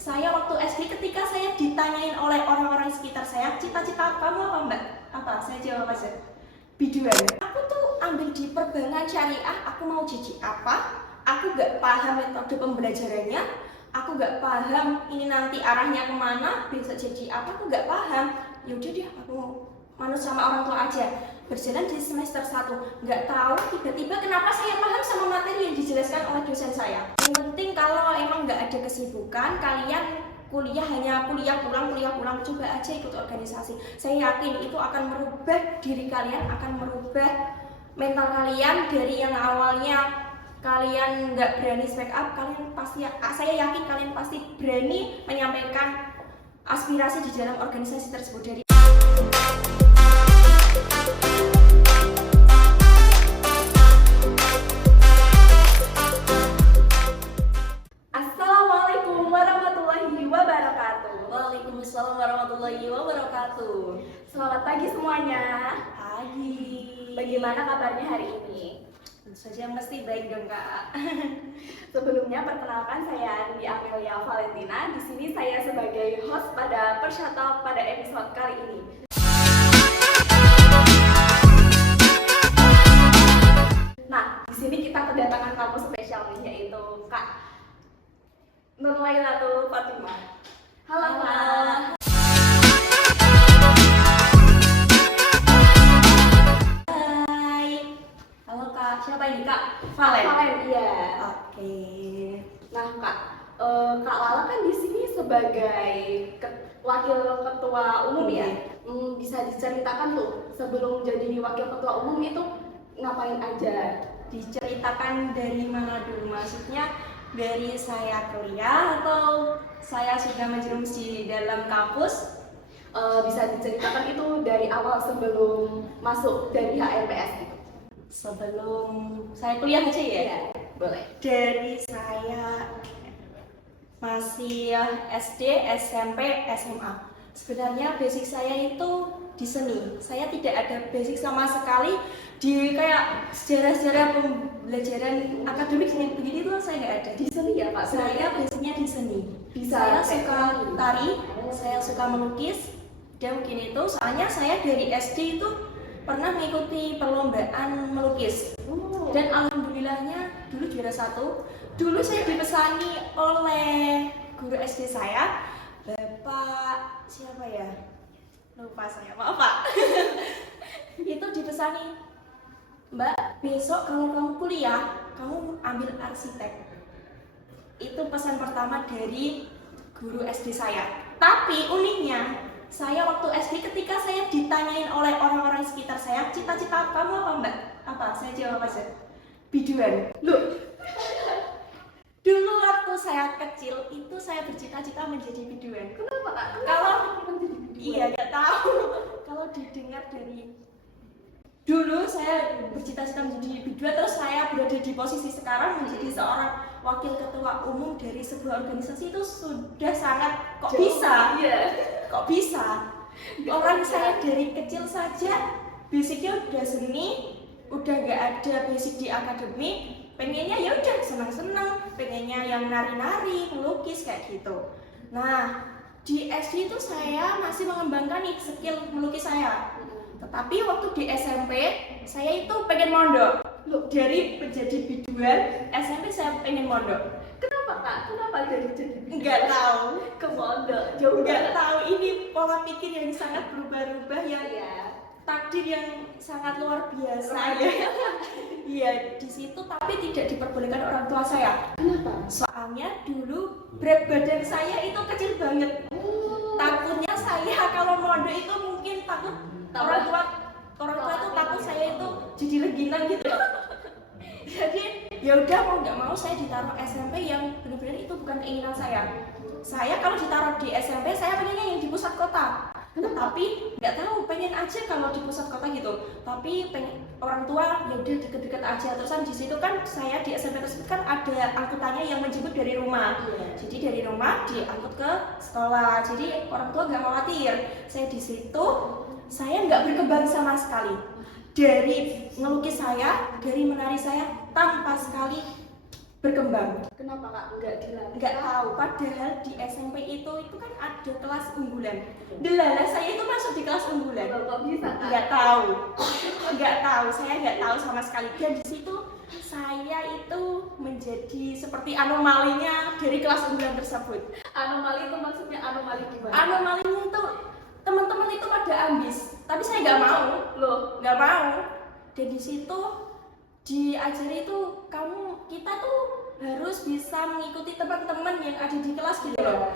Saya waktu SD ketika saya ditanyain oleh orang-orang sekitar saya, cita-cita kamu apa mbak? Apa? Saya jawab aja, biduan. Aku tuh ambil di perbankan syariah, aku mau jadi apa? Aku gak paham metode pembelajarannya, aku gak paham ini nanti arahnya kemana, bisa jadi apa, aku gak paham. Yaudah deh, aku manut sama orang tua aja. Berjalan di semester 1, nggak tahu tiba-tiba kenapa saya paham sama materi yang dijelaskan oleh dosen saya. Yang penting kalau emang nggak ada kesibukan, kalian hanya kuliah pulang, coba aja ikut organisasi. Saya yakin itu akan merubah diri kalian, akan merubah mental kalian dari yang awalnya kalian nggak berani speak up, saya yakin kalian pasti berani menyampaikan aspirasi di dalam organisasi tersebut. Dari Assalamualaikum warahmatullahi wabarakatuh. Waalaikumsalam warahmatullahi wabarakatuh. Selamat pagi semuanya. Pagi. Bagaimana kabarnya hari ini? Tentu saja mesti baik dong kak. Sebelumnya perkenalkan saya Andi Amelia Valentina. Di sini saya sebagai host pada Persyatalk pada episode kali ini. Nah, di sini kita kedatangan tamu spesial nih, yaitu Kak Nurlailatul Fatimah. Halo Kak. Halo kak, siapa ini kak? Valen, iya. Oke. Nah Kak, Kak Lala kan di sini sebagai wakil ketua umum ya. Bisa diceritakan tuh sebelum jadi wakil ketua umum itu ngapain aja? Diceritakan dari mana dulu? Maksudnya dari saya kuliah atau saya sudah menjerumus di dalam kampus? Bisa diceritakan itu dari awal sebelum masuk dari HRPS gitu. Sebelum saya kuliah aja ya? Iya, boleh. Dari saya masih SD, SMP, SMA. Sebenarnya basic saya itu di seni. Saya tidak ada basic sama sekali di kayak sejarah-sejarah pembelajaran akademik begini tuh saya nggak ada. Di seni ya Pak? Saya basicnya di seni. Bisa Saya suka tari, saya suka melukis, dan mungkin itu soalnya saya dari SD itu pernah mengikuti perlombaan melukis. Dan alhamdulillahnya dulu juara 1. Dulu saya dipesani oleh guru SD saya, Bapak siapa ya? Lupa saya, maaf Pak. Itu dipesani, Mbak, besok kalau kamu kuliah, kamu ambil arsitek. Itu pesan pertama dari guru SD saya. Tapi uniknya, saya waktu SD ketika saya ditanyain oleh orang-orang sekitar saya, cita-cita kamu apa mbak? Apa? Saya jawab aja, biduan. Loh, dulu waktu saya kecil itu saya bercita-cita menjadi biduan. Kenapa Kak? Kalau menjadi biduan? iya nggak tahu. Kalau didengar dari dulu saya bercita-cita menjadi biduan, terus saya berada di posisi sekarang menjadi seorang wakil ketua umum dari sebuah organisasi itu sudah sangat kok bisa? Iya. Kok bisa? Orang saya dari kecil saja basicnya udah seni, udah nggak ada basic di akademik, pengennya ya udah senang-senang, pengennya yang nari-nari, melukis kayak gitu. Nah, di SD itu saya masih mengembangkan nih skill melukis saya. Tetapi waktu di SMP saya itu pengen mondok. Loh, dari menjadi biduan SMP saya pengen mondok. Kenapa Kak? Kenapa jadi biduan? Nggak tahu. Ke mondok jauh Nggak tahu, ini pola pikir yang sangat berubah-ubah ya. Iya. Takdir yang sangat luar biasa Remaja. ya. Iya, di situ tapi tidak diperbolehkan orang tua saya. Kenapa? Soalnya dulu berat badan saya itu kecil banget. Takutnya saya kalau mondok itu mungkin takut orang tua itu takut saya itu jadi rengginang gitu. Jadi ya udah mau nggak mau saya ditaruh SMP yang benar-benar itu bukan keinginan saya. Saya kalau ditaruh di SMP saya pengennya yang di pusat kota. Tapi nggak tahu, pengen aja kalau di pusat kota gitu. Tapi orang tua ya udah deket-deket aja. Terusan di situ kan saya di SMP tersebut kan ada angkutannya yang menjemput dari rumah. Jadi dari rumah diangkut ke sekolah. Jadi orang tua nggak khawatir. Saya di situ saya nggak berkembang sama sekali. Dari ngelukis saya, dari menari saya tanpa sekali berkembang. Kenapa kak nggak dilatih? Nggak tahu, padahal di SMP itu kan ada kelas unggulan. Delala saya itu masuk di kelas unggulan. Loh, kok bisa kak? Nggak tahu, saya nggak tahu sama sekali. Dan di situ saya itu menjadi seperti anomalinya dari kelas unggulan tersebut. Anomali itu maksudnya anomali gimana? Anomalinya itu teman-teman itu pada ambis, tapi saya nggak mau. Loh, Nggak mau. Dan di situ diajari itu kita tuh harus bisa mengikuti teman-teman yang ada di kelas gitu loh.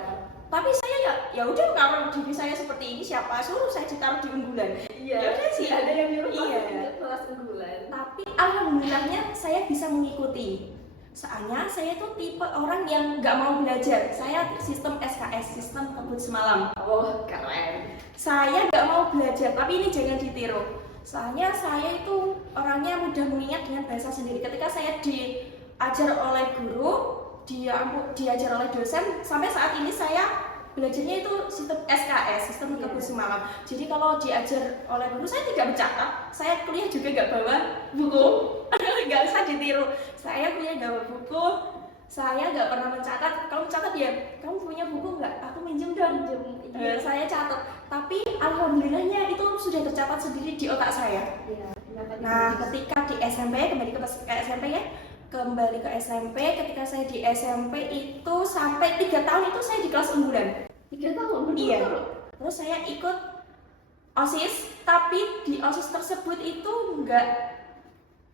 Tapi saya ya udah, kalau diri saya seperti ini, siapa suruh saya ditaruh di unggulan. iya. Ya udah sih, ada yang nyuruh iya. masuk ke kelas unggulan. Tapi alhamdulillahnya saya bisa mengikuti. Soalnya saya tuh tipe orang yang nggak mau belajar. Saya sistem SKS, sistem kebut semalam. Oh, keren. Saya nggak mau belajar, tapi ini jangan ditiru. Soalnya saya itu orangnya mudah mengingat dengan bahasa sendiri. Ketika saya diajar oleh guru, diajar oleh dosen, sampai saat ini saya belajarnya itu sistem SKS, sistem kebut semalam. Jadi kalau diajar oleh guru, saya tidak mencatat. Saya kuliah juga nggak bawa buku, nggak usah ditiru. Saya kuliah nggak bawa buku, saya nggak pernah mencatat. Kalau mencatat ya, kamu punya buku nggak? Aku minjem dong. Iya. Saya catat. Tapi alhamdulillahnya itu sudah tercatat sendiri di otak saya. Iya. Nah, ketika di SMP, kembali ke SMP ya, kembali ke SMP, ketika saya di SMP itu sampai 3 tahun itu saya di kelas unggulan. 3 tahun Iya. berturut-turut? Terus saya ikut OSIS, tapi di OSIS tersebut itu nggak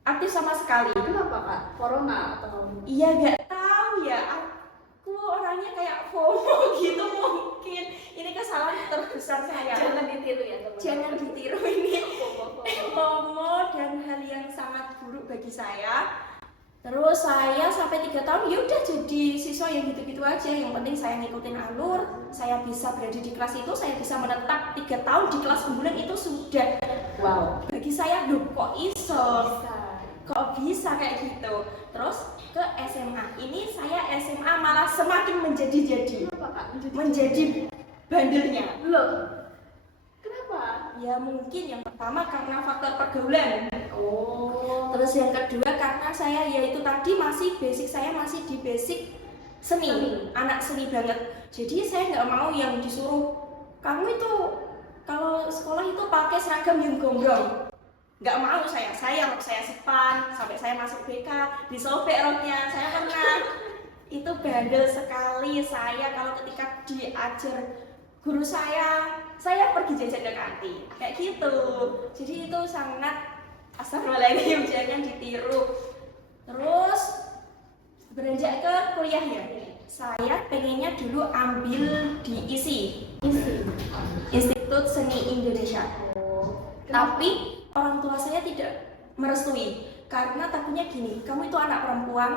aktif sama sekali. Kenapa kak? Corona atau? Iya, nggak tahu ya. Aku orangnya kayak FOMO gitu mungkin. Ini kesalahan terbesar saya. Jangan ditiru ya teman-teman. Jangan ditiru ini. FOMO. FOMO dan hal yang sangat buruk bagi saya. Terus saya sampai 3 tahun ya udah jadi siswa yang gitu-gitu aja. Yang penting saya ngikutin alur, saya bisa berada di kelas itu, saya bisa menetap 3 tahun di kelas unggulan itu sudah. Wow. Bagi saya, loh kok iso? Bisa. Kok bisa kayak gitu? Terus ke SMA. Ini saya SMA malah semakin menjadi-jadi. Kenapa kak? Menjadi bandelnya. Loh. Kenapa? Ya mungkin yang pertama karena faktor pergaulan. Oh. Terus yang kedua karena saya yaitu tadi basic saya masih di basic seni, anak seni banget. Jadi saya nggak mau yang disuruh kamu itu kalau sekolah itu pakai seragam yang gombrong. Nggak mau saya sepan sampai saya masuk BK disobek roknya. Saya pernah itu bandel sekali saya kalau ketika diajar guru saya pergi jajan ke kantin kayak gitu. Jadi itu sangat astagfirullahaladzim, jangan ditiru. Terus beranjak ke kuliah ya, saya pengennya dulu ambil di ISI, Institut Seni Indonesia. Tapi orang tua saya tidak merestui karena takutnya gini, kamu itu anak perempuan,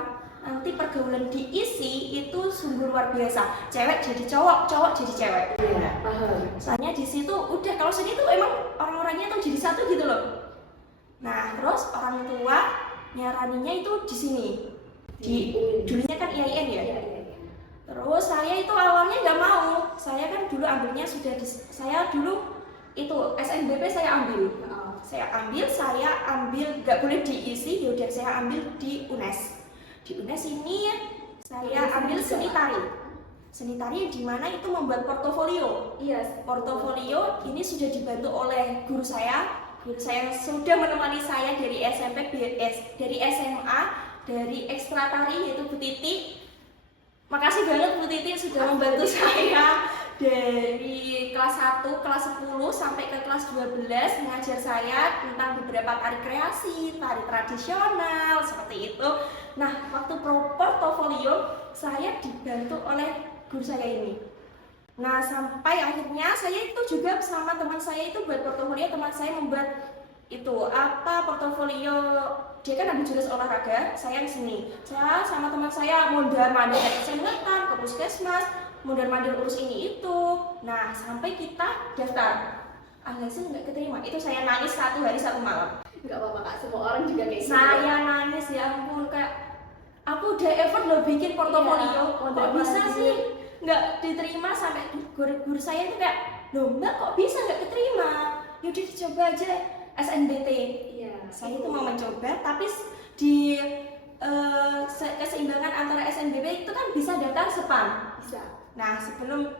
nanti pergaulan di ISI itu sungguh luar biasa. Cewek jadi cowok, cowok jadi cewek. Iya, paham. Soalnya di situ udah kalau seni itu emang orang-orangnya tuh jadi satu gitu loh. Nah, terus orang tua nyaraninya itu di sini. Dulunya kan IAIN ya. Iya. Terus saya itu awalnya nggak mau. Saya kan dulu ambilnya saya dulu itu SNBP saya ambil. Saya ambil nggak boleh diisi, yaudah saya ambil di UNES. Di UNES ini saya ambil seni tari. Seni tari di mana itu membuat portofolio. Iya. Portofolio ini sudah dibantu oleh guru saya. Guru saya sudah menemani saya dari SMP, dari SMA, dari ekstra tari yaitu Bu Titi. Makasih banget Bu Titi sudah membantu saya dari kelas 1, kelas 10 sampai ke kelas 12 mengajar saya tentang beberapa tari kreasi, tari tradisional seperti itu. Nah, waktu portofolio saya dibantu oleh guru saya ini. Nah, sampai akhirnya saya itu juga sama teman saya itu buat portofolio. Teman saya membuat itu portofolio, dia kan ambil jurusan olahraga, saya di sini. Saya sama teman saya mondar-mandir dari kesehatan ke puskesmas, mondar-mandir urus ini itu. Nah, sampai kita daftar. Alhasil nggak keterima. Itu saya nangis 1 hari 1 malam. Nggak apa-apa kak, semua orang juga kayak gitu. Saya nangis ya ampun, kayak aku udah effort loh bikin portofolio, kok bisa sih nggak diterima. Sampai guru saya itu kayak, loh mbak kok bisa nggak keterima? Yaudah dicoba aja SNBT. Iya. Saya itu mau mencoba, tapi di keseimbangan antara SNBP itu kan bisa daftar SEPAN. Bisa. Nah, sebelum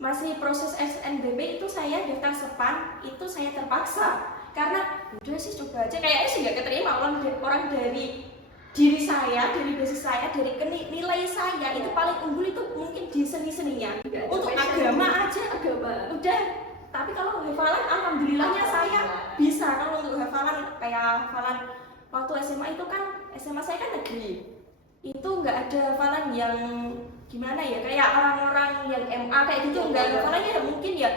masih proses SNBP itu saya daftar SEPAN, itu saya terpaksa karena udah sih coba aja, kayaknya sih nggak keterima orang dari diri saya, dari basis saya, dari nilai saya itu paling unggul itu mungkin di seni-seninya. Untuk agama aja udah, tapi kalau hafalan alhamdulillahnya saya bisa. Kalau untuk hafalan kayak hafalan waktu SMA itu kan, SMA saya kan negeri, itu nggak ada hafalan yang gimana ya, kayak orang-orang yang MA kayak gitu, nggak hafalannya ya mungkin ya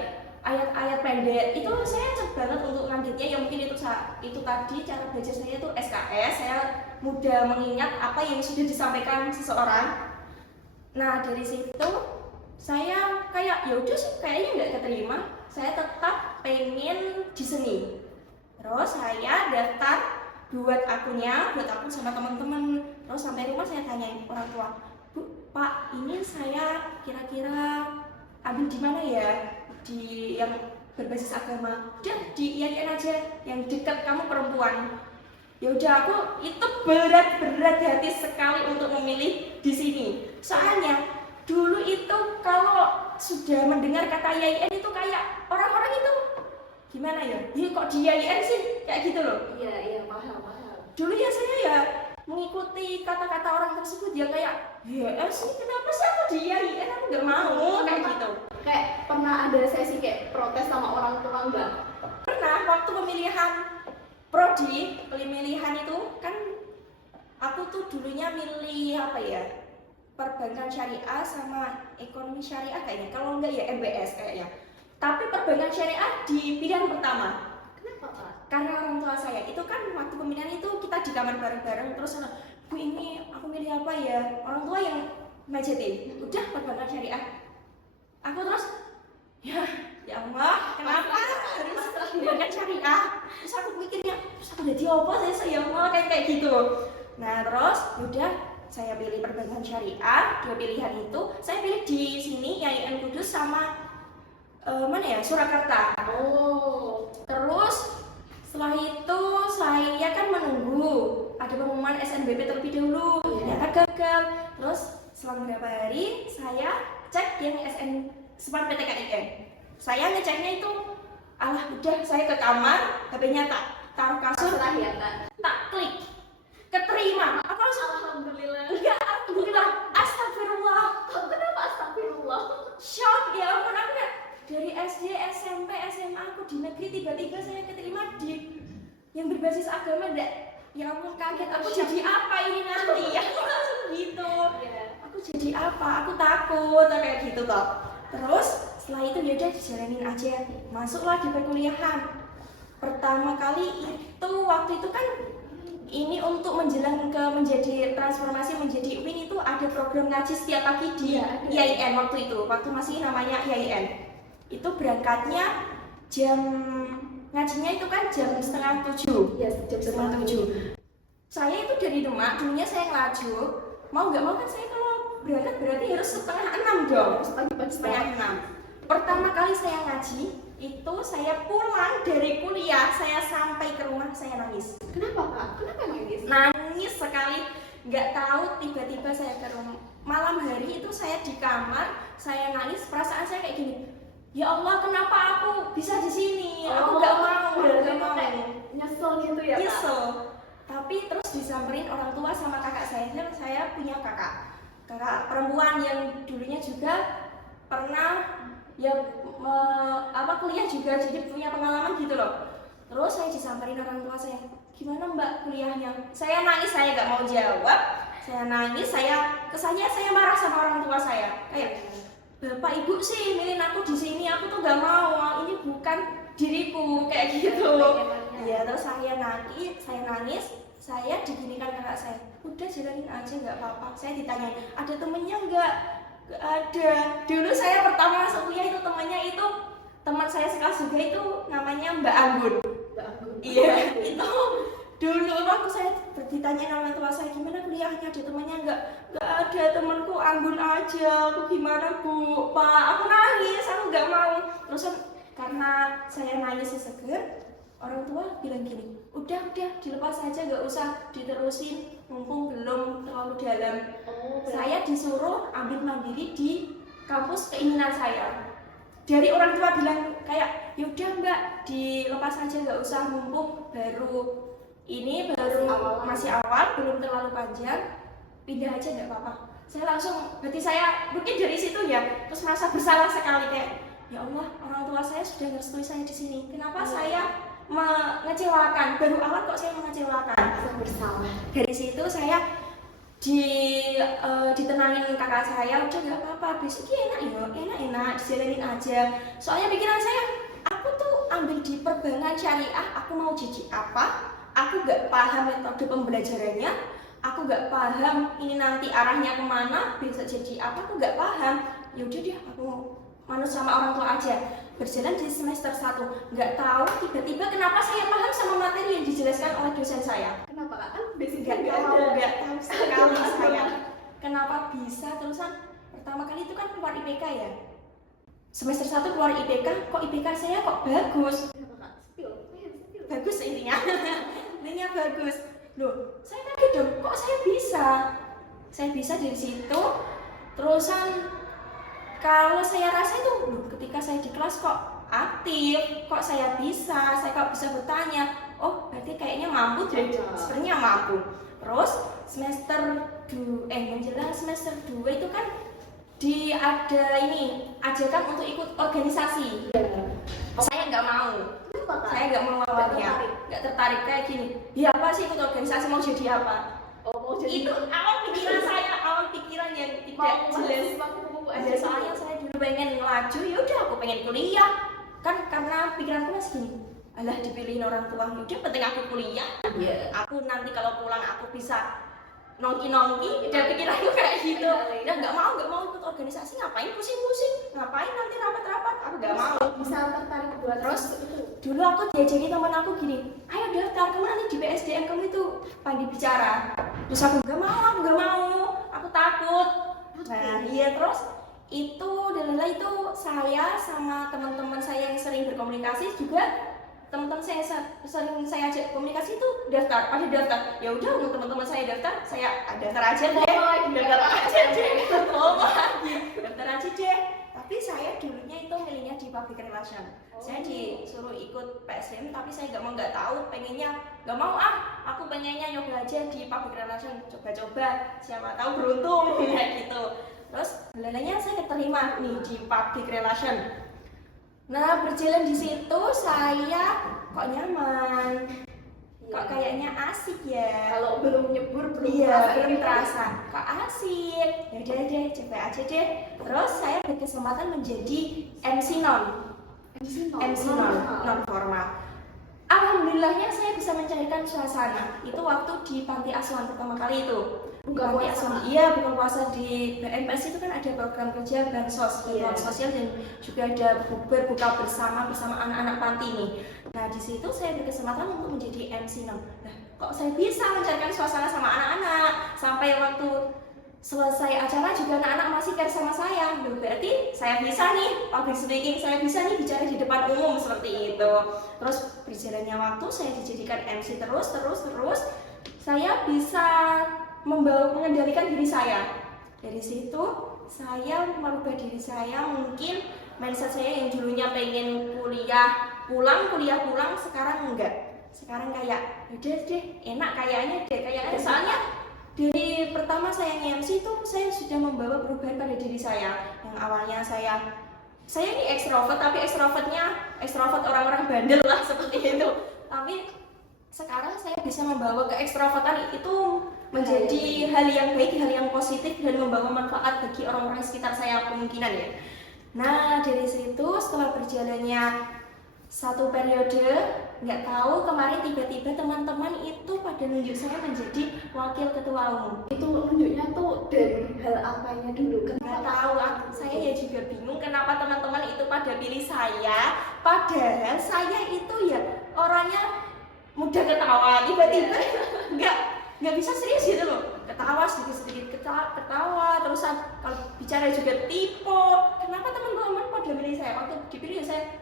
ayat-ayat pendek. Itu saya cek banget untuk ngambilnya ya, mungkin itu tadi cara belajar saya itu SKS, saya mudah mengingat apa yang sudah disampaikan seseorang. Nah dari situ saya kayak ya udah sih kayaknya nggak keterima, saya tetap pengen di seni. Terus saya daftar buat akun sama teman-teman. Terus sampai rumah saya tanyain orang tua, Bu, Pak, ini saya kira-kira ambil di mana ya? Di yang berbasis agama. Udah di IAIN aja, yang dekat kamu perempuan. Ya udah, aku itu berat hati sekali untuk memilih di sini. Soalnya dulu itu kalau sudah mendengar kata IAIN itu kayak orang-orang itu gimana ya? Ya kok di IAIN sih? Kayak gitu loh. Iya, paham. Dulu ya saya ya mengikuti kata-kata orang tersebut ya, kayak ya sih kenapa sih aku di IAIN, aku nggak mau kayak gitu. Kayak pernah ada sesi kayak protes sama orang tua enggak? Pernah, waktu pemilihan prodi, pemilihan itu kan aku tuh dulunya milih apa ya, perbankan syariah sama ekonomi syariah kayaknya, kalau enggak ya MBS kayaknya. Tapi perbankan syariah di pilihan pertama. Kenapa, Kak? Karena orang tua saya itu kan waktu pemilihan itu kita di kamar bareng-bareng, terus Bu ini aku milih apa ya, orang tua yang majetin, udah perbankan syariah. Aku terus ya Allah, kenapa harus perbankan syariah? Terus aku mikirnya, terus aku jadi apa sih ya Allah, kayak gitu. Nah terus udah saya pilih perbankan syariah, dua pilihan itu saya pilih di sini IAIN Kudus sama mana ya, Surakarta. Oh, Terus setelah itu saya kan menunggu ada pengumuman SNBP terlebih dahulu, ternyata gagal. Terus selang beberapa hari saya cek yang SEPAN PTKIN. Saya ngeceknya itu, alah udah, saya ke kamar, HP-nya tak taruh kasur, tak klik, keterima. Apa alhamdulillah. enggak, alhamdulillah, astagfirullah. Kenapa astagfirullah? Shock ya ampun, aku ya dari SD, SMP, SMA aku di negeri, tiba-tiba saya keterima di yang berbasis agama. Ya ampun, kaget, aku jadi apa ini nanti ya, langsung gitu. Aku jadi apa, aku takut kayak gitu toh. Terus setelah itu ya udah dijalanin aja, masuklah di perkuliahan. Pertama kali itu waktu itu kan ini untuk menjelang ke menjadi transformasi menjadi UIN itu ada program ngaji setiap pagi di IAIN waktu itu, waktu masih namanya IAIN. Itu berangkatnya ngajinya itu kan jam 6:30. Yes, jam 6:30. Saya itu dari Demak, dulunya saya ngelaju. Mau nggak mau kan saya kalau berangkat berarti harus 5:30 dong. Pagi-pagi 5:30. Pertama kali saya ngaji, itu saya pulang dari kuliah, saya sampai ke rumah saya nangis. Kenapa, Kak? Kenapa nangis? Nangis sekali, nggak tahu, tiba-tiba saya ke rumah. Malam hari itu saya di kamar, saya nangis, perasaan saya kayak gini. Ya Allah, kenapa aku bisa di sini? Aku nggak mau, nggak mau. Nyesel gitu ya, Kak? Nyesel. Tapi terus disamperin orang tua sama kakak saya punya kakak perempuan yang dulunya juga pernah ya kuliah juga, jadi punya pengalaman gitu loh. Terus saya disamperin orang tua saya, gimana Mbak kuliahnya? Saya nangis, saya nggak mau jawab, saya nangis, kesannya saya marah sama orang tua saya, kayak Bapak Ibu sih milih aku di sini, aku tuh nggak mau, ini bukan diriku, kayak gitu. Ya terus saya nangis, saya diginikan kakak saya, udah jalanin aja nggak apa-apa. Saya ditanya, ada temennya nggak ada. Dulu saya pertama masuk kuliah itu teman saya sekelas juga, itu namanya Mbak Anggun. Iya, itu dulu waktu saya ditanya sama tua saya, gimana kuliahnya, ada temannya nggak ada, temanku Anggun aja. Aku gimana Bu, Pak, aku nangis, aku nggak mau. Terus karena saya nangis seger, orang tua bilang gini, udah dilepas aja, nggak usah diterusin, mumpung belum terlalu dalam. Saya disuruh ambil mandiri di kampus keinginan saya. Dari orang tua bilang kayak, yaudah mbak, dilepas aja, nggak usah, mumpung masih awal, belum terlalu panjang, pindah aja nggak apa-apa. Saya langsung, berarti saya mungkin dari situ ya, terus merasa bersalah sekali kayak, ya Allah, orang tua saya sudah merestui saya di sini, kenapa saya mengecewakan? Baru awal kok saya mengecewakan. Bersalah. Dari situ saya ditenangin kakak saya, udah nggak apa-apa, besok enak dijalanin aja. Soalnya pikiran saya, aku tuh ambil di perbankan syariah, aku mau jadi apa? Aku nggak paham metode pembelajarannya, aku nggak paham ini nanti arahnya kemana, bisa jadi apa, aku nggak paham. Yaudah deh, aku manut sama orang tua aja. Berjalan di semester 1, nggak tahu tiba-tiba kenapa saya paham sama materi yang dijelaskan oleh dosen saya. Kenapa kak? Kan basic Nggak tahu sekali saya kenapa bisa terusan. Pertama kali itu kan keluar IPK ya, semester 1 keluar IPK, kok IPK saya kok bagus. Kenapa kak? Spill. Bagus intinya. Intinya bagus. Loh, saya kaget dong, kok saya bisa dari situ. Terusan kalau saya rasa itu, loh, ketika saya di kelas kok aktif, kok saya kok bisa bertanya, oh berarti kayaknya mampu deh, sebenarnya mampu. Terus menjelang semester 2 itu kan ada ajakan untuk ikut organisasi. Saya nggak mau. Kenapa kak? Saya nggak mau awalnya, nggak tertarik kayak gini. Ya apa sih ikut organisasi, mau jadi apa? Mau jadi Itu awal pikiran yang tidak jelas. Ada soalnya saya dulu pengen ngelaju, ya udah aku pengen kuliah. Kan karena pikiranku masih gini, alah dipilihin orang tua, udah penting aku kuliah. Ya, aku nanti kalau pulang aku bisa nongki, dan pikiranku kayak gitu. Ya nggak mau ikut organisasi, ngapain pusing-pusing, ngapain nanti rapat-rapat, aku nggak mau. bisa tertarik buat Terus dulu aku diajakin teman aku gini, ayo daftar, kamu nanti di BSDM kamu itu pandai bicara. Terus aku nggak mau, aku takut. Nah iya, terus itu saya sama teman-teman saya yang sering berkomunikasi juga, teman-teman saya sering saya ajak komunikasi itu daftar. Ya udah, untuk teman-teman saya daftar aja deh. Tapi saya dulunya itu milihnya di public relation. Saya disuruh ikut PSDM, tapi saya nggak tahu, aku pengennya nyoba aja di public relation, coba-coba, siapa tahu beruntung kayak gitu. Terus belananya saya keterima nih di public relation. Nah, berjalan di situ saya kok nyaman, kok kayaknya asik ya. Kalau belum nyebur belum terasa, kok asik. Ya udah deh, coba aja deh. Terus saya berkesempatan menjadi MC non formal. Alhamdulillahnya saya bisa mencairkan suasana. Itu waktu di panti asuhan pertama kali itu. Buka puasa di BNPS itu kan ada program kerja bansos, bantuan sosial, dan juga ada berbuka bersama anak-anak panti ini. Nah di situ saya berkesempatan untuk menjadi MC non. Nah, kok saya bisa mencairkan suasana sama anak-anak, sampai waktu selesai acara juga anak-anak masih care sama saya. Loh, berarti saya bisa nih public speaking, saya bisa nih bicara di depan umum seperti itu. Terus berjalannya waktu saya dijadikan MC terus. Saya bisa mengendalikan diri saya. Dari situ saya merubah diri saya, mungkin mindset saya yang dulunya pengen kuliah pulang, sekarang enggak. Sekarang kayak udah deh, enak kayaknya. Soalnya dari pertama saya nge-MC itu saya sudah membawa perubahan pada diri saya. Yang awalnya saya ini ekstrovert, tapi ekstrovert orang-orang bandel lah seperti itu. Tapi sekarang saya bisa membawa keekstrovertan itu menjadi hal yang baik, hal yang positif, dan membawa manfaat bagi orang-orang sekitar saya kemungkinan ya. Nah dari situ setelah berjalannya satu periode, nggak tahu kemarin tiba-tiba teman-teman itu pada nunjuk saya menjadi wakil ketua umum. Itu nunjuknya tuh dari hal apanya dulu? Nggak tahu, saya ya juga bingung kenapa teman-teman itu pada pilih saya, padahal saya itu ya orangnya mudah ketawa, tiba-tiba nggak bisa serius gitu loh, ketawa sedikit ketawa terusan, kalau bicara juga tipe. Kenapa teman-teman pada milih saya? Waktu dipilih saya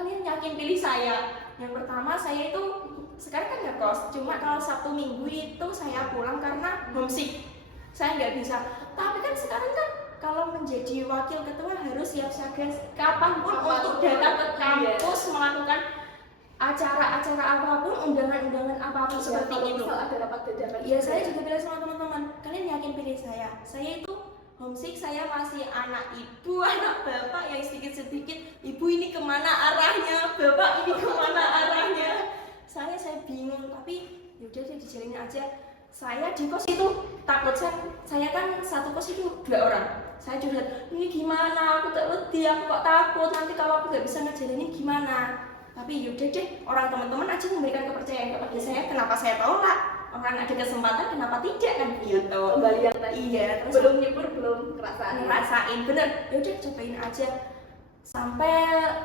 kalian yakin pilih saya? Yang pertama saya itu sekarang kan ngekos, cuma kalau Sabtu Minggu itu saya pulang karena homesick. Saya nggak bisa. Tapi kan sekarang kan kalau menjadi wakil ketua harus siap siaga kapanpun untuk datang ke kampus melakukan acara-acara apapun, undangan-undangan apapun seperti itu. Misal ada rapat dadakan. Iya, saya juga bilang sama teman-teman, kalian yakin pilih saya? Saya itu homesick, saya masih anak ibu, anak bapak yang sedikit-sedikit, ibu ini kemana arahnya, bapak ini kemana arahnya. Saya bingung, tapi yaudah deh dijalani aja. Saya di kos itu takut, saya kan satu kos itu 2 orang. Saya curhat, ini gimana, aku tak wedi, aku kok takut, nanti kalau aku nggak bisa ngejalanin gimana. Tapi yaudah deh, orang teman-teman aja memberikan kepercayaan kepada saya, kenapa saya tolak? Orang ada kesempatan, kenapa tidak kan gitu. Kembali yang tadi. Iya, terus Belum nyebur, belum ngerasain, bener. Yaudah cobain aja. Sampai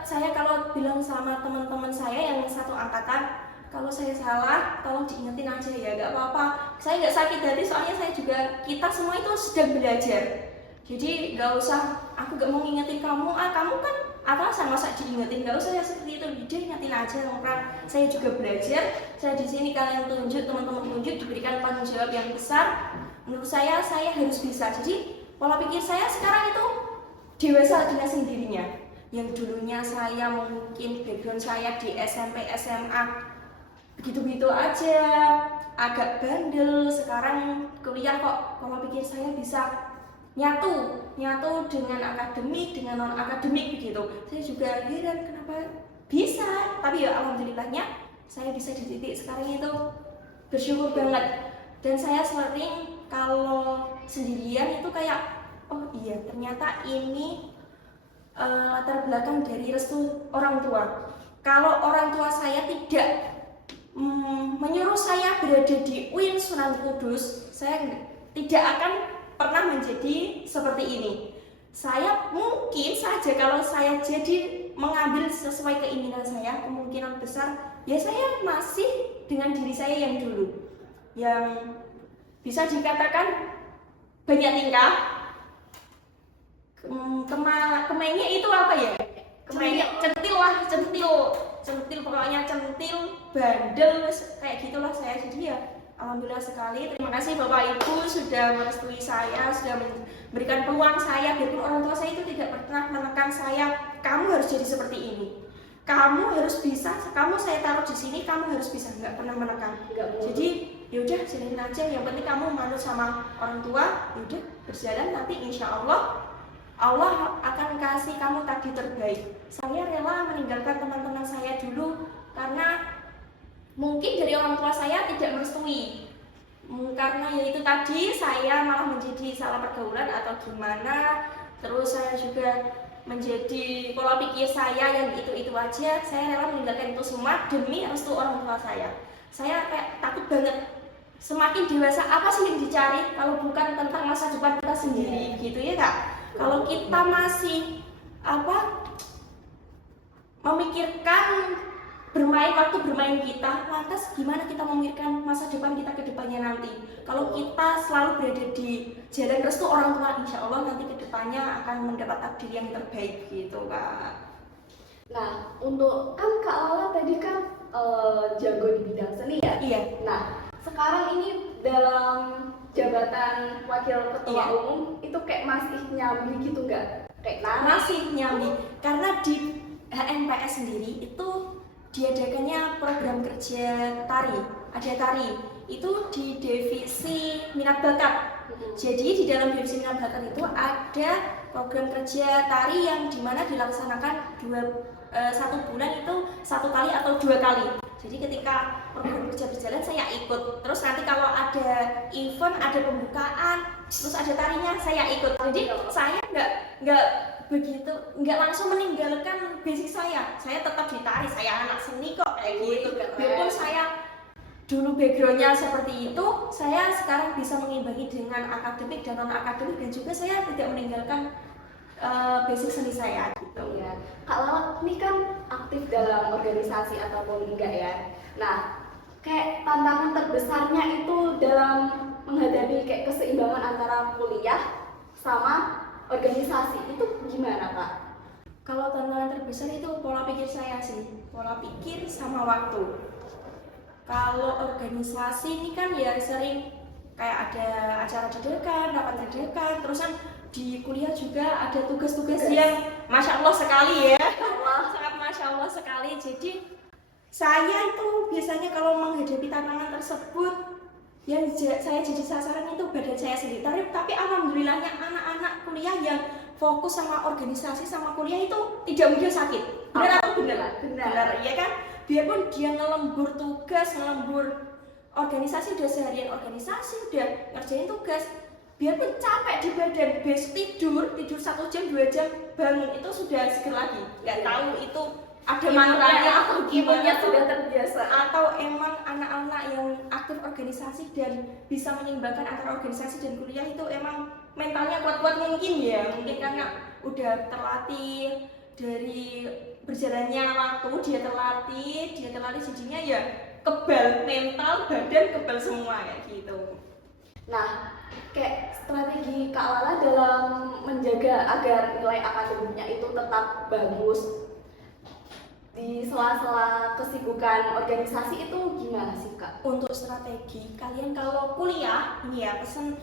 saya kalau bilang sama teman-teman saya yang satu angkatan, kalau saya salah, tolong diingetin aja ya, nggak apa-apa. Saya nggak sakit hati, soalnya saya juga, kita semua itu sedang belajar. Jadi nggak usah, aku nggak mau ngingetin kamu, kamu kan atasan masa diingetin, nggak usah ya seperti itu. Jadi ingetin aja orang. Saya juga belajar, saya di sini kalian tunjuk, teman-teman tunjuk, diberikan tanggung jawab yang besar. Menurut saya harus bisa. Jadi pola pikir saya sekarang itu dewasa dengan sendirinya. Yang dulunya saya mungkin background saya di SMP, SMA begitu-begitu aja, agak bandel. Sekarang kuliah kok pola pikir saya bisa nyatu dengan akademik, dengan non akademik begitu. Saya juga heran kenapa bisa, tapi ya alhamdulillahnya saya bisa di titik sekarang itu, bersyukur banget. Dan saya sering kalau sendirian itu kayak, oh iya ternyata ini latar belakang dari restu orang tua. Kalau orang tua saya tidak menyuruh saya berada di UIN Sunan Kudus, saya tidak akan pernah menjadi seperti ini. Saya mungkin saja kalau saya jadi mengambil sesuai keinginan saya, kemungkinan besar ya saya masih dengan diri saya yang dulu, yang bisa dikatakan banyak tingkah. Kemengnya itu apa ya? Kemengnya centil, pokoknya centil, bandel, kayak gitulah saya. Jadi ya alhamdulillah sekali, terima kasih Bapak Ibu sudah merestui saya, sudah memberikan peluang saya. Biarpun orang tua saya itu tidak pernah menekan saya, kamu harus jadi seperti ini, kamu harus bisa, kamu saya taruh di sini, kamu harus bisa, nggak pernah menekan. Jadi yaudah jalanin aja, yang penting kamu manut sama orang tua, yaudah berjalan, nanti insya Allah akan kasih kamu takdir terbaik. Saya rela meninggalkan teman-teman saya dulu karena mungkin dari orang tua saya tidak merestui, karena yaitu tadi saya malah menjadi salah pergaulan atau gimana. Terus saya juga menjadi pola pikir saya yang itu aja. Saya rela meninggalkan itu semua demi restu orang tua saya. Saya kayak takut banget, semakin dewasa apa sih yang dicari kalau bukan tentang masa depan kita sendiri, gitu ya Kak. Kalau kita masih memikirkan waktu bermain kita, lantas gimana kita memikirkan masa depan kita ke depannya nanti? Kalau kita selalu berada di jalan restu orang tua, insya Allah nanti ke depannya akan mendapat takdir yang terbaik gitu Kak. Nah, untuk kan Kak Lala tadi kan jago di bidang seni ya? Iya. Nah, sekarang ini dalam jabatan wakil ketua umum itu kayak masih nyambi gitu nggak? Kayak masih nyambi, karena di HMPS sendiri itu diadakannya program kerja tari, ada tari itu di divisi minat bakat. Jadi di dalam divisi minat bakat itu ada program kerja tari yang dimana dilaksanakan 1 bulan itu 1 kali atau 2 kali. Jadi ketika program kerja berjalan saya ikut. Terus nanti kalau ada event, ada pembukaan, terus ada tarinya saya ikut. Jadi saya nggak langsung meninggalkan basic saya tetap ditari, saya anak seni kok kayak gitu. Biarpun saya dulu backgroundnya seperti itu, saya sekarang bisa mengimbangi dengan akademik dan non akademik, dan juga saya tidak meninggalkan basic seni saya gitu. Ya, Kak Lala ini kan aktif dalam organisasi ataupun enggak ya. Nah, kayak tantangan terbesarnya itu dalam menghadapi kayak keseimbangan antara kuliah sama organisasi itu gimana Kak? Kalau tantangan terbesar itu pola pikir saya sih, pola pikir sama waktu. Kalau organisasi ini kan ya sering kayak ada acara dadakan, rapat dadakan, terus kan di kuliah juga ada tugas-tugas yang Masya Allah sekali ya, sangat Masya Allah sekali. Jadi saya itu biasanya kalau menghadapi tantangan tersebut, yang saya jadi sasaran itu badan saya sendiri. Tapi alhamdulillahnya anak-anak kuliah yang fokus sama organisasi sama kuliah itu tidak mudah sakit. Benar atau benar? Benar, ya kan? Biarpun dia ngelembur tugas, ngelembur organisasi, udah seharian organisasi, udah ngerjain tugas, biarpun capek di badan, besok tidur 1 jam 2 jam, bangun itu sudah seger lagi. Nggak tahu itu ada mantranya atau gimana, sudah terbiasa, atau emang anak-anak yang aktif organisasi dan bisa menyeimbangkan antara organisasi dan kuliah itu emang mentalnya kuat-kuat mungkin ya, mungkin karena udah terlatih dari berjalannya waktu, dia terlatih jadinya ya kebal mental, badan kebal semua kayak gitu. Nah, kayak strategi Kak Lala dalam menjaga agar nilai akademiknya itu tetap bagus di sela-sela kesibukan organisasi itu gimana sih Kak? Untuk strategi, kalian kalau kuliah, ini ya pesan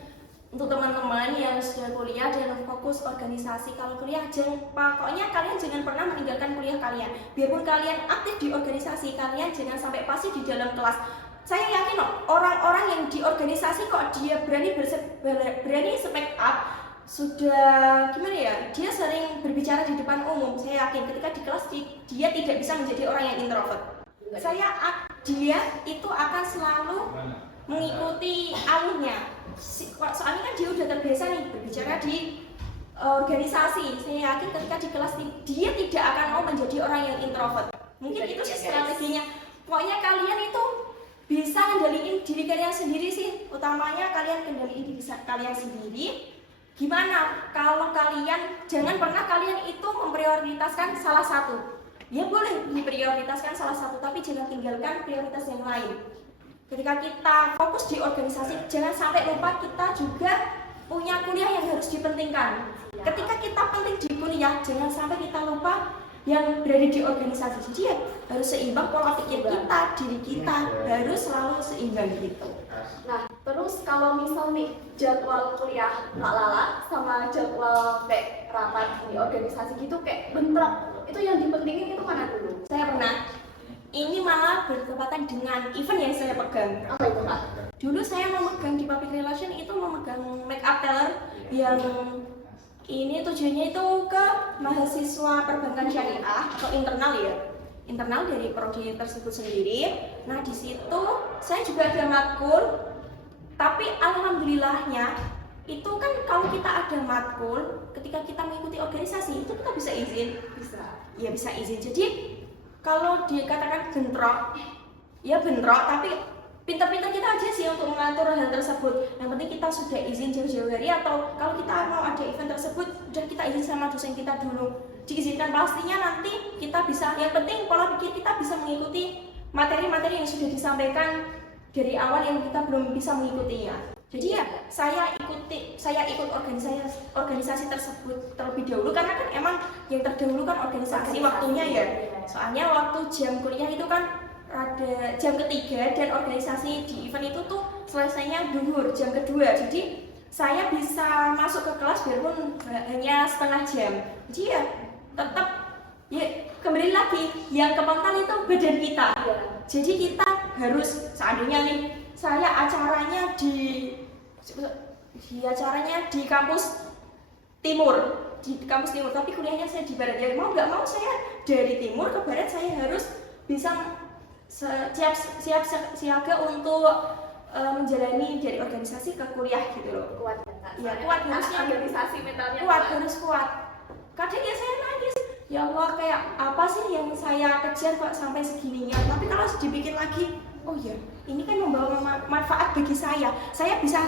untuk teman-teman yang sudah kuliah dan fokus organisasi. Kalau kuliah, pokoknya kalian jangan pernah meninggalkan kuliah kalian. Biarpun kalian aktif di organisasi, kalian jangan sampai pasif di dalam kelas. Saya yakin loh, orang-orang yang di organisasi kok dia berani speak up, sudah gimana ya, dia sering berbicara di depan umum. Saya yakin ketika di kelas dia tidak bisa menjadi orang yang introvert. Dia itu akan selalu mengikuti alurnya. Soalnya kan dia udah terbiasa nih berbicara di organisasi. Saya yakin ketika di kelas dia tidak akan mau menjadi orang yang introvert. Mungkin itu sih strateginya. Pokoknya kalian itu bisa kendaliin diri kalian sendiri sih. Utamanya kalian kendaliin diri kalian sendiri. Gimana kalau kalian, jangan pernah kalian itu memprioritaskan salah satu. Ya boleh diprioritaskan salah satu, tapi jangan tinggalkan prioritas yang lain. Ketika kita fokus di organisasi, jangan sampai lupa kita juga punya kuliah yang harus dipentingkan. Ketika kita penting di kuliah, jangan sampai kita lupa yang berada di organisasi. Jadi ya harus seimbang pola pikir kita, diri kita harus selalu seimbang gitu. Nah, terus kalau misal nih jadwal kuliah Kak Lala sama jadwal kayak rapat di organisasi gitu kayak bentrok, itu yang dipentingin itu mana dulu? Saya pernah. Ini malah bertepatan dengan event yang saya pegang. Apa itu Kak? Dulu saya memegang di public relation itu memegang make up teller yang ini tujuannya itu ke mahasiswa perbankan syariah atau internal ya, internal dari prodi tersebut sendiri. Nah di situ saya juga ada matkul, tapi alhamdulillahnya itu kan kalau kita ada matkul, ketika kita mengikuti organisasi itu kita bisa izin, bisa izin. Jadi kalau dikatakan bentrok, ya bentrok, tapi pintar-pintar kita aja sih untuk mengatur hal tersebut. Yang penting kita sudah izin jauh-jauh hari, atau kalau kita mau ada event tersebut, udah kita izin sama dosen kita dulu. Diizinkan pastinya nanti kita bisa, yang penting pola pikir kita bisa mengikuti materi-materi yang sudah disampaikan dari awal yang kita belum bisa mengikutinya. Jadi ya saya ikut organisasi tersebut terlebih dahulu, karena kan emang yang terdahulu kan organisasi waktunya ya. Soalnya waktu jam kuliah itu kan ada jam ketiga dan organisasi di event itu tuh selesainya duhur jam kedua. Jadi saya bisa masuk ke kelas biarpun hanya setengah jam. Jadi ya tetap ya kembali lagi yang kepental itu badan kita. Jadi kita harus, seandainya nih saya acaranya di kampus timur, tapi kuliahnya saya di barat. Ya mau nggak mau saya dari timur ke barat, saya harus bisa siaga untuk menjalani dari organisasi ke kuliah gitu loh. Kuat ya Kak? Iya kuat, harusnya organisasi mentalnya kuat, harus kuat. Kadang ya saya nangis, ya Allah kayak apa sih yang saya kejar kok sampai segininya. Tapi kalau dipikir lagi, oh ya ini kan membawa manfaat bagi saya bisa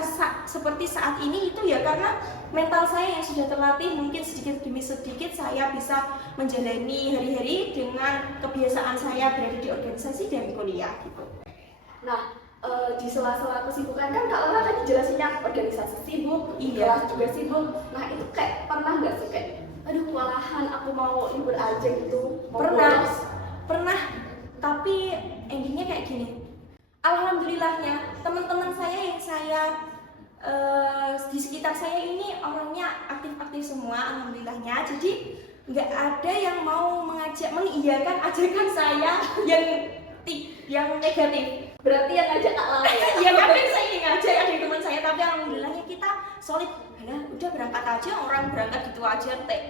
seperti saat ini itu ya karena mental saya yang sudah terlatih. Mungkin sedikit demi sedikit saya bisa menjalani hari-hari dengan kebiasaan saya berada di organisasi dan kuliah gitu. Nah, di sela-sela kesibukan kan Kak Lala tadi jelasinnya organisasi sibuk, kelas juga sibuk. Nah itu kayak pernah nggak sih kayak aduh kewalahan, aku mau libur aja gitu, mau Pernah. bolos. Pernah, tapi endingnya kayak gini. Alhamdulillahnya teman-teman saya yang saya di sekitar saya ini orangnya aktif-aktif semua, alhamdulillahnya. Jadi nggak ada yang mau mengiyakan ajakan saya yang negatif. Berarti yang ngajak Kak Lala ya? Ya kadang saya yang ngajak, ada teman saya, tapi alhamdulillahnya kita solid. Nah, udah berangkat aja, orang berangkat gitu aja teh.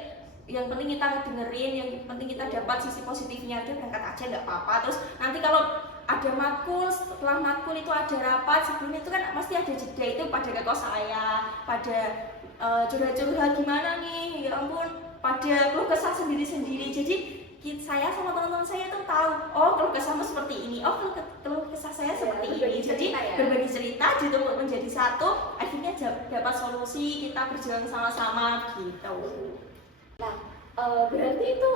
Yang penting kita dengerin, yang penting kita dapat sisi positifnya, udah berangkat aja nggak apa-apa. Terus nanti kalau ada matkul, setelah matkul itu ada rapat, sebelumnya itu kan pasti ada jeda, itu pada ke kos saya, pada curhat-curhat gimana nih, ya ampun, pada keluh kesah sendiri-sendiri. Jadi saya sama teman-teman saya tuh tahu, oh keluh kesahmu seperti ini, oh keluh kesah saya seperti ini. Jadi berbagi cerita gitu menjadi satu, akhirnya dapat solusi, kita berjuang sama-sama gitu. Nah, berarti itu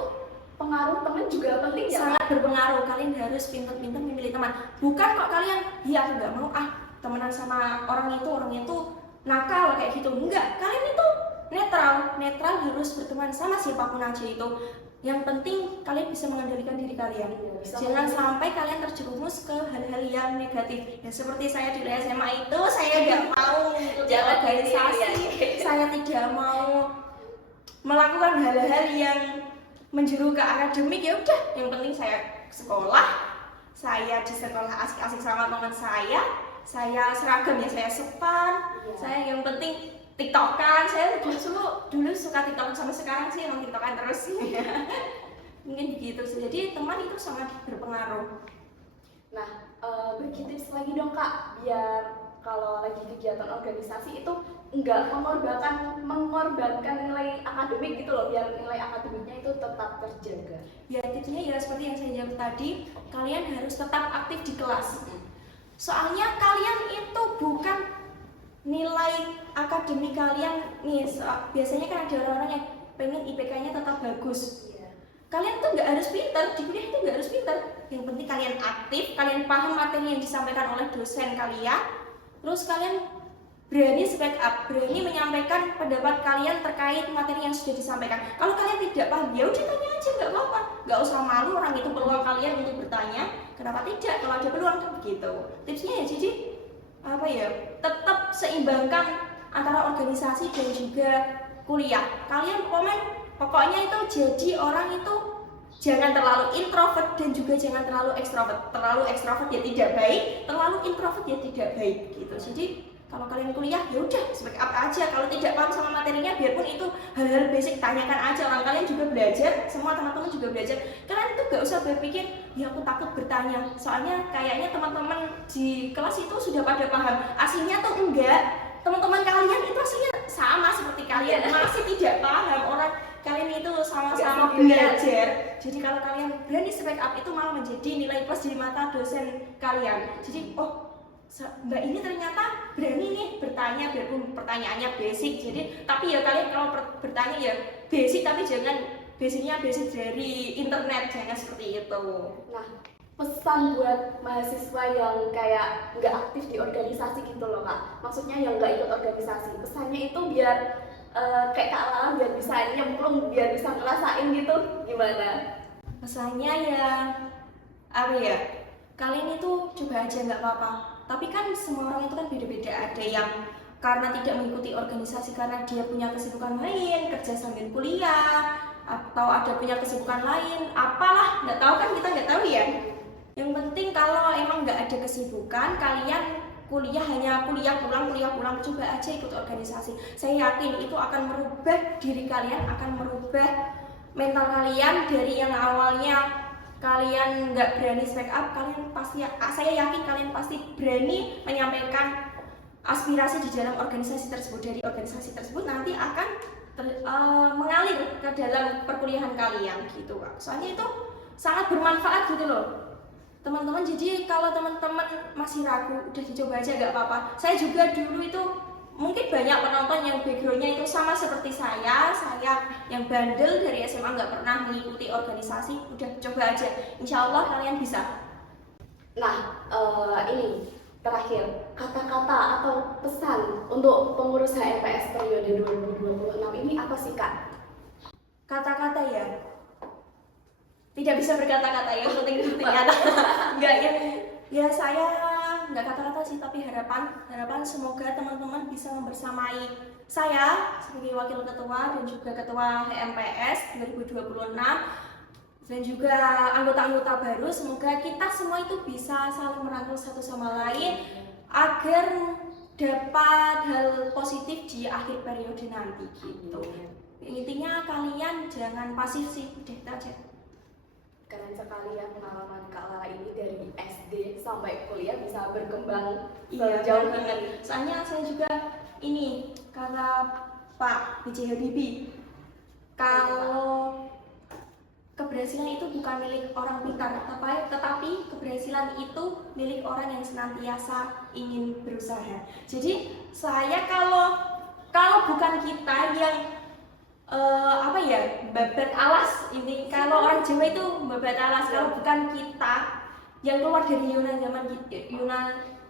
pengaruh teman juga penting ya? Sangat berpengaruh. Kalian harus pintar-pintar memilih teman. Bukan kok kalian, ya aku nggak mau temenan sama orang itu nakal kayak gitu. Enggak, kalian itu netral harus berteman sama siapapun aja itu. Yang penting kalian bisa mengendalikan diri kalian. Jangan sampai kalian terjerumus ke hal-hal yang negatif. Ya seperti saya di SMA itu, saya nggak mau mengikuti organisasi, saya tidak mau melakukan hal-hal yang menjeru ke akademik. Ya udah, yang penting saya di sekolah asik-asik sama teman saya seragam ya, saya sepan, saya yang penting tiktokan. Saya dulu suka tiktokan, sampai sekarang sih emang tiktokan terus. Mungkin begitu sih. Jadi teman itu sangat berpengaruh. Nah, bagi tips lagi dong Kak, biar kalau lagi kegiatan organisasi itu nggak mengorbankan nilai akademik gitu loh, biar nilai akademiknya itu tetap terjaga. Ya tipsnya ya seperti yang saya jawab tadi, kalian harus tetap aktif di kelas. Soalnya kalian itu bukan nilai akademik kalian nih, biasanya kan ada orang-orang yang pengen IPK-nya tetap bagus. Kalian tuh nggak harus pintar, di kuliah itu nggak harus pintar. Yang penting kalian aktif, kalian paham materi yang disampaikan oleh dosen kalian, terus kalian berani speak up, berani menyampaikan pendapat kalian terkait materi yang sudah disampaikan. Kalau kalian tidak paham, ya udah tanya aja, nggak apa-apa, nggak usah malu, orang itu peluang kalian untuk bertanya. Kenapa tidak? Kalau ada peluang kan begitu. Tipsnya ya jadi tetap seimbangkan antara organisasi dan juga kuliah. Kalian pokoknya itu jadi orang itu jangan terlalu introvert dan juga jangan terlalu ekstrovert. Terlalu ekstrovert ya tidak baik, terlalu introvert ya tidak baik gitu. Jadi kalau kalian kuliah ya udah speak up aja. Kalau tidak paham sama materinya, biarpun itu hal-hal basic, tanyakan aja. Orang kalian juga belajar, semua teman-teman juga belajar. Kalian itu gak usah berpikir ya aku takut bertanya, soalnya kayaknya teman-teman di kelas itu sudah pada paham. Aslinya tuh enggak, teman-teman kalian itu aslinya sama seperti kalian, masih tidak paham. Orang kalian itu sama-sama belajar. Jadi kalau kalian berani speak up, itu malah menjadi nilai plus di mata dosen kalian. Jadi Mbak ini ternyata berani nih bertanya, biarpun pertanyaannya basic. Jadi tapi ya kalian kalau bertanya ya basic, tapi jangan basicnya basic dari internet, jangan seperti itu. Nah, pesan buat mahasiswa yang kayak nggak aktif di organisasi gitu loh Kak, maksudnya yang nggak ikut organisasi, pesannya itu biar kayak Kak Lala biar bisa nyemplung, biar bisa ngerasain gitu, gimana? Pesannya ya kalian itu coba aja, nggak apa-apa. Tapi kan semua orang itu kan beda-beda. Ada yang karena tidak mengikuti organisasi karena dia punya kesibukan lain, kerja sambil kuliah, atau ada punya kesibukan lain, apalah, nggak tahu kan, kita nggak tahu ya. Yang penting kalau emang nggak ada kesibukan, kalian kuliah hanya kuliah pulang, coba aja ikut organisasi. Saya yakin itu akan merubah diri kalian, akan merubah mental kalian. Dari yang awalnya kalian nggak berani speak up, saya yakin kalian pasti berani menyampaikan aspirasi di dalam organisasi tersebut. Dari organisasi tersebut nanti akan mengalir ke dalam perkuliahan kalian gitu Kak. Soalnya itu sangat bermanfaat gitu loh teman-teman. Jadi kalau teman-teman masih ragu, udah dicoba aja, nggak apa-apa. Saya juga dulu itu mungkin banyak penonton yang backgroundnya itu sama seperti saya yang bandel dari SMA, nggak pernah mengikuti organisasi. Udah coba aja, insya Allah kalian bisa. Nah, ini terakhir, kata-kata atau pesan untuk pengurus HMPS periode 2026 ini apa sih Kak? kata-kata ya. Tidak bisa berkata-kata ya, penting kata. Enggak yang ya saya nggak kata-kata sih, tapi harapan semoga teman-teman bisa membersamai saya sebagai wakil ketua dan juga ketua HMPS 2026 dan juga anggota-anggota baru. Semoga kita semua itu bisa saling merangkul satu sama lain agar dapat hal positif di akhir periode nanti gitu. Intinya kalian jangan pasif sih, udah itu aja. Keren sekali ya pengalaman Kak Lala ini dari SD sampai kuliah bisa berkembang Iya, sejauh banget. ini. Soalnya saya juga ini kata Pak B.J. Habibie, kalau keberhasilan itu bukan milik orang pintar, tetapi keberhasilan itu milik orang yang senantiasa ingin berusaha. Jadi saya kalau bukan kita yang babat alas ini, kalau orang Jawa itu babat alas, kalau bukan kita yang keluar dari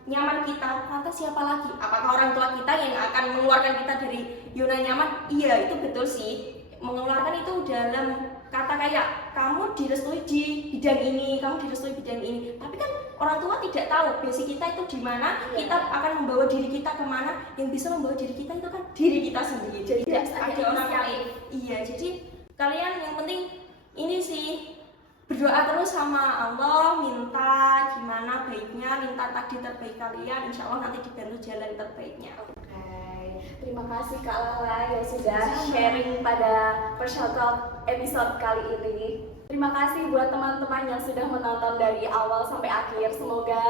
nyaman kita, lantas siapa lagi? Apakah orang tua kita yang akan mengeluarkan kita dari zona nyaman? Iya, itu betul sih. Mengeluarkan itu dalam kata kayak kamu direstui di bidang ini, kamu direstui bidang ini. Tapi kan orang tua tidak tahu basic kita itu di mana, kita akan membawa diri kita kemana. Yang bisa membawa diri kita itu kan diri kita sendiri. Jadi tidak harus ada ada orang lain. inisiatif. Iya, jadi kalian yang penting ini sih berdoa terus sama Allah, minta gimana baiknya, minta takdir terbaik kalian, insya Allah nanti dibantu jalan terbaiknya. Terima kasih Kak Lala yang sudah sharing pada Persal Talk episode kali ini. Terima kasih buat teman-teman yang sudah menonton dari awal sampai akhir. Semoga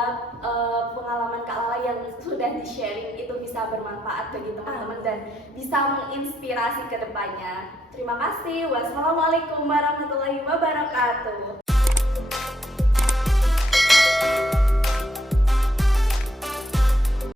pengalaman Kak Lala yang sudah di-sharing itu bisa bermanfaat bagi teman-teman dan bisa menginspirasi ke depannya. Terima kasih. Wassalamualaikum warahmatullahi wabarakatuh.